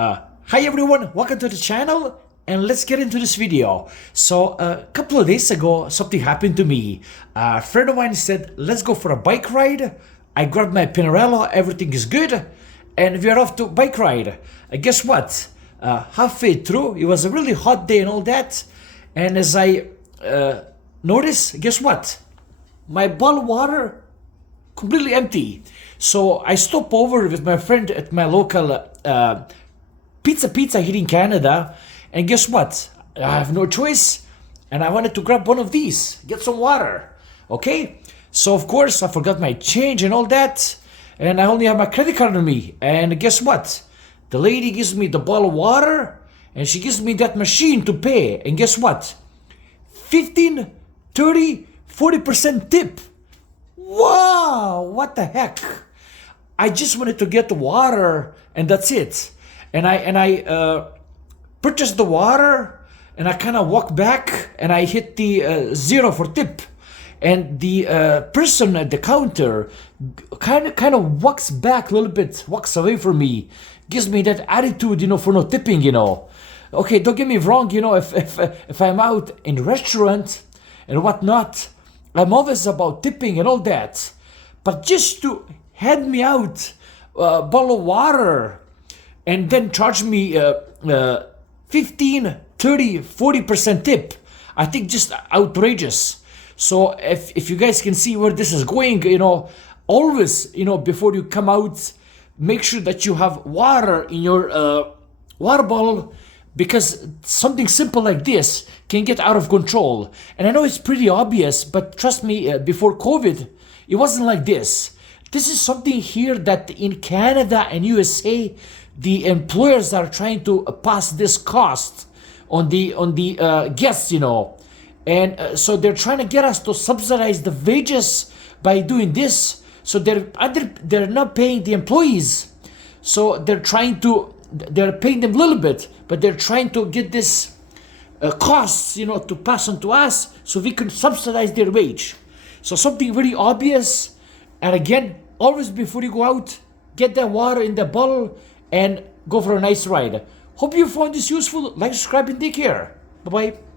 Hi everyone, welcome to the channel and let's get into this video. So a couple of days ago, something happened to me. A friend of mine said, let's go for a bike ride. I grabbed my Pinarello, everything is good, and we're off to bike ride. Guess what? Halfway through, it was a really hot day and all that, and as I noticed, guess what? My bottle of water completely empty. So I stopped over with my friend at my local pizza here in Canada, and guess what? I have no choice, and I wanted to grab one of these, get some water. Okay, so of course I forgot my change and all that, and I only have my credit card on me. And guess what? The lady gives me the bottle of water, and she gives me that machine to pay. And guess what? 15, 30, 40% tip. Wow, what the heck? I just wanted to get the water, and that's it. And I purchased the water, and I kind of walked back, and I hit the 0 for tip. And the person at the counter kind of walks back a little bit, walks away from me, gives me that attitude, for no tipping, Okay, don't get me wrong, if I'm out in a restaurant and whatnot, I'm always about tipping and all that. But just to hand me out a bottle of water and then charge me 15, 30, 40% tip, I think just outrageous. So if you guys can see where this is going, always, before you come out, make sure that you have water in your water bottle, because something simple like this can get out of control. And I know it's pretty obvious, but trust me, before COVID, it wasn't like this. This is something here that in Canada and USA, the employers are trying to pass this cost on the guests, and so they're trying to get us to subsidize the wages by doing this. So they're not paying the employees, so they're paying them a little bit, but they're trying to get this costs, to pass on to us, so we can subsidize their wage. So something very obvious. And again, always before you go out, get that water in the bottle and go for a nice ride. Hope you found this useful. Like, subscribe, and take care. Bye-bye.